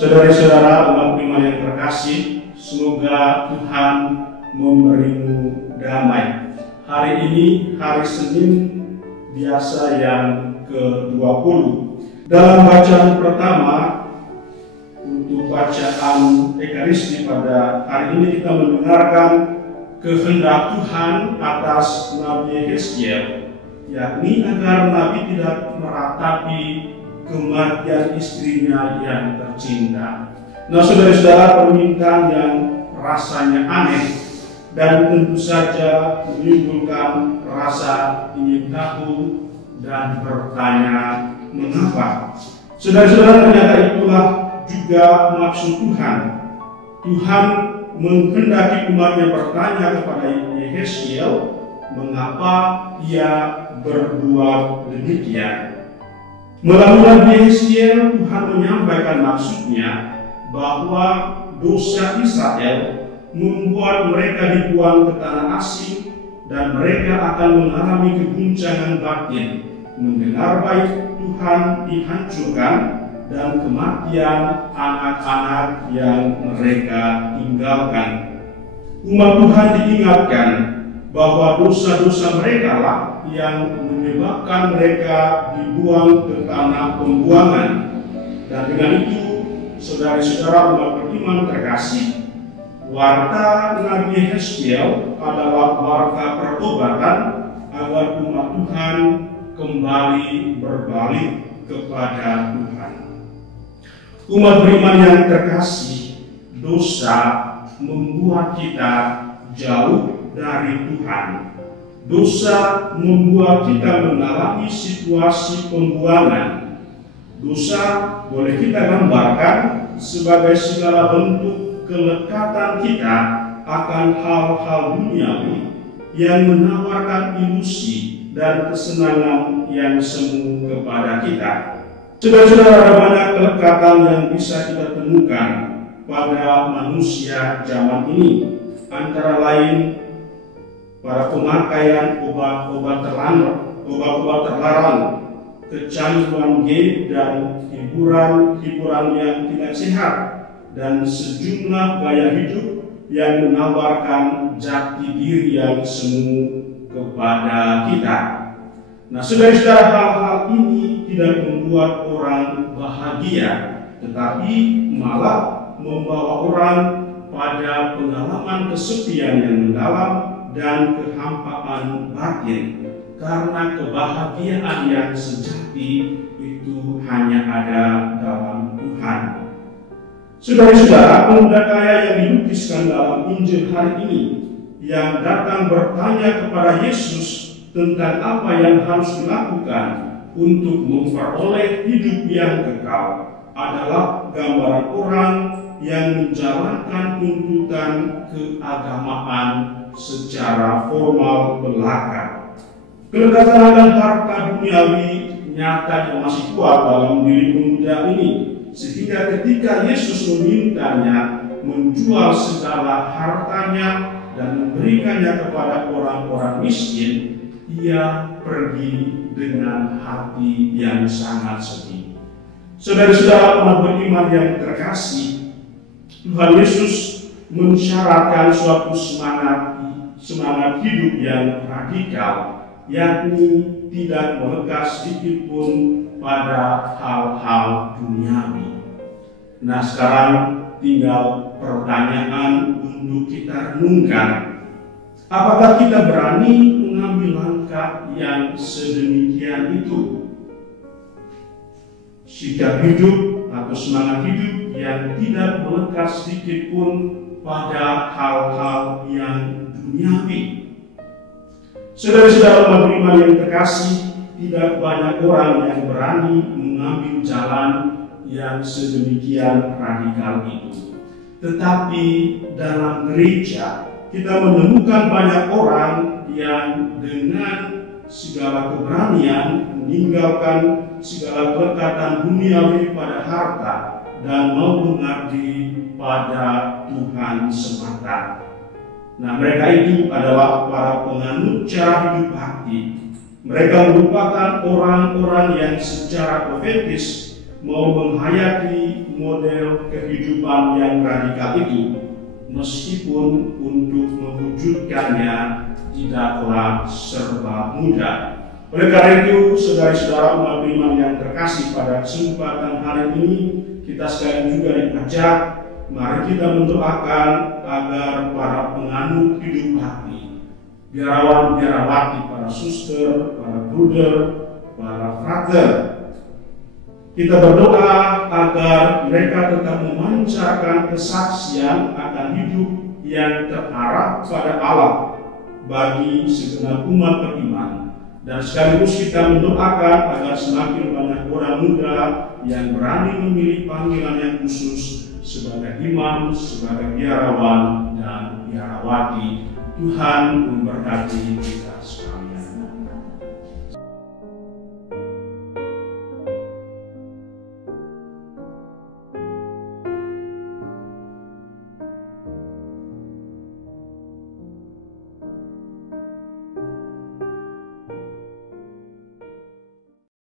Saudara-saudara umat beriman yang terkasih, semoga Tuhan memberimu damai. Hari ini hari Senin biasa yang ke-20. Dalam bacaan pertama untuk bacaan Ekaristi pada hari ini kita mendengarkan kehendak Tuhan atas Nabi Yeskiel, yakni agar Nabi tidak meratapi kematian istrinya yang tercinta. Nah, saudara-saudara, permintaan yang rasanya aneh dan tentu saja menimbulkan rasa ingin tahu dan bertanya mengapa. Saudara-saudara, ternyata itulah juga maksud Tuhan. Tuhan menghendaki umatnya bertanya kepada Yeskiel mengapa ia berbuat demikian. Melalui Nabi Yeskiel, Tuhan menyampaikan maksudnya bahwa dosa Israel membuat mereka dibuang ke tanah asing dan mereka akan mengalami keguncangan batin mendengar baik Tuhan dihancurkan dan kematian anak-anak yang mereka tinggalkan. Umat Tuhan diingatkan bahwa dosa-dosa mereka lah yang menyebabkan mereka dibuang ke tanah pembuangan. Dan dengan itu, saudara-saudara umat beriman terkasih, warta Nabi Yeskiel adalah warta pertobatan agar umat Tuhan kembali berbalik kepada Tuhan. Umat beriman yang terkasih, dosa membuat kita jauh dari Tuhan. Dosa membuat kita mengalami situasi pembuangan. Dosa boleh kita gambarkan sebagai segala bentuk kelekatan kita akan hal-hal duniawi yang menawarkan ilusi dan kesenangan yang semu kepada kita. Saudara-saudara, ada banyak kelekatan yang bisa kita temukan pada manusia zaman ini, antara lain para pemakaian obat-obat terlarang, kecanduan game dan hiburan yang tidak sehat, dan sejumlah gaya hidup yang menawarkan jati diri yang semu kepada kita. Nah, saudara-saudara, hal-hal ini tidak membuat orang bahagia, tetapi malah membawa orang pada pengalaman kesepian yang mendalam dan kehampaan batin, karena kebahagiaan yang sejati itu hanya ada dalam Tuhan. Saudara-saudara, pemuda kaya yang dilukiskan dalam Injil hari ini, yang datang bertanya kepada Yesus tentang apa yang harus dilakukan untuk memperoleh hidup yang kekal, adalah gambaran orang yang menjalankan tuntutan keagamaan secara formal belaka. Kelekatan akan harta duniawi nyata yang masih kuat dalam diri pemuda ini, sehingga ketika Yesus memintanya menjual segala hartanya dan memberikannya kepada orang-orang miskin, ia pergi dengan hati yang sangat sedih. Saudara-saudara umat beriman yang terkasih, Tuhan Yesus mensyaratkan suatu semangat hidup yang radikal, yakni tidak melekat sedikit pun pada hal-hal duniawi. Nah, sekarang tinggal pertanyaan untuk kita renungkan. Apakah kita berani mengambil langkah yang sedemikian itu? Sikap hidup atau semangat hidup yang tidak melekat sedikit pun pada hal-hal yang duniawi. Saudara-saudara umat beriman yang terkasih, tidak banyak orang yang berani mengambil jalan yang sedemikian radikal itu. Tetapi dalam gereja kita menemukan banyak orang yang dengan segala keberanian meninggalkan segala kelekatan duniawi pada harta dan mau mengabdi pada Tuhan semata. Nah, mereka itu adalah para penganut cara hidup bakti. Mereka merupakan orang-orang yang secara profetis mau menghayati model kehidupan yang radikal itu, meskipun untuk mewujudkannya tidaklah serba mudah. Oleh karena itu, saudara-saudara umat beriman yang terkasih, pada kesempatan hari ini kita sekalian juga diajak, mari kita mendoakan agar para penganut hidup bakti, biarawan-biarawati, para suster, para bruder, para frater, kita berdoa agar mereka tetap memancarkan kesaksian akan hidup yang terarah pada Allah bagi segenap umat beriman. Dan sekaligus kita mendoakan agar semakin banyak orang muda yang berani memilih panggilan yang khusus sebagai imam, sebagai biarawan dan biarawati. Tuhan memberkati kita.